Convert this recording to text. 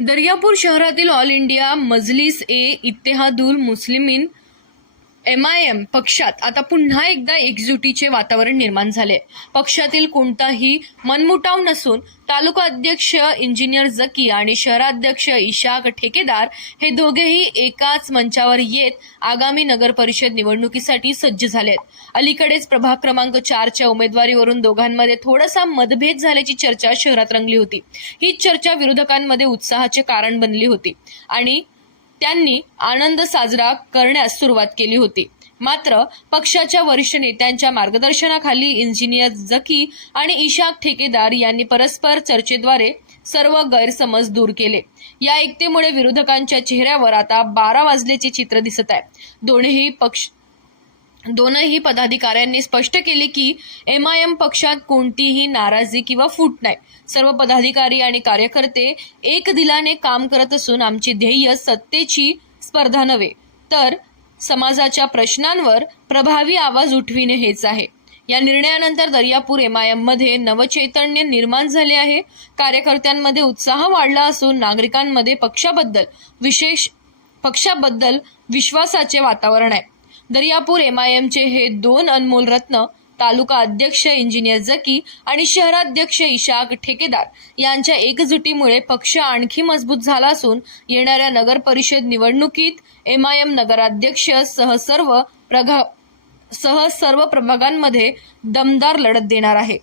दर्यापूर शहरातील all India Majlis e Ittehadul Muslimeen M I M पक्षात. आता पुन्हा एकदा एकजुटीचे वातावरण निर्माण झाले. पक्षातील कोणताही मनमुटाव नसून तालुका अध्यक्ष इंजिनियर जकी आणि शहराध्यक्ष इशाक ठेकेदार हे दोघेही एकाच मंचावर येत आगामी नगर परिषद निवडणुकीसाठी सज्ज झालेत. अलीकडेच प्रभाग क्रमांक चारच्या उमेदवारीवरून दोघांमध्ये थोडासा मतभेद झाल्याची चर्चा शहरात रंगली होती. ही चर्चा विरोधकांमध्ये उत्साहाचे कारण बनली होती. आणि त्यांनी आनंद साजरा करण्यास सुरुवात केली होती. मात्र पक्षाच्या वरिष्ठ नेत्यांच्या मार्गदर्शनाखाली इंजिनियर जकी आणि इशाक ठेकेदार यांनी परस्पर चर्चेद्वारे सर्व गैरसमज दूर केले. या एकतेमुळे विरोधकांच्या चेहऱ्यावर आता बारा वाजल्याचे चित्र दिसत आहे. दोन्ही पक्ष दोनही पदाधिकाऱ्यांनी स्पष्ट केले की एम आय एम पक्षात कोणतीही नाराजी किंवा फूट नाही. सर्व पदाधिकारी आणि कार्यकर्ते एक दिलाने काम करत असून आमची ध्येय सत्तेची स्पर्धा नव्हे तर समाजाच्या प्रश्नांवर प्रभावी आवाज उठविणे हेच आहे. या निर्णयानंतर दर्यापूर एम आय एममध्ये नवचैतन्य निर्माण झाले आहे. कार्यकर्त्यांमध्ये उत्साह वाढला असून नागरिकांमध्ये पक्षाबद्दल विशेष पक्षाबद्दल विश्वासाचे वातावरण आहे. दर्यापूर एम आय एमचे हे दोन अनमोल रत्न तालुका अध्यक्ष इंजिनियर जकी आणि शहराध्यक्ष इशाक ठेकेदार यांच्या एकजुटीमुळे पक्ष आणखी मजबूत झाला असून येणाऱ्या नगर परिषद निवडणुकीत एम आय एम नगराध्यक्ष सह सर्व सह सर्व प्रभागांमध्ये दमदार लढत देणार आहे.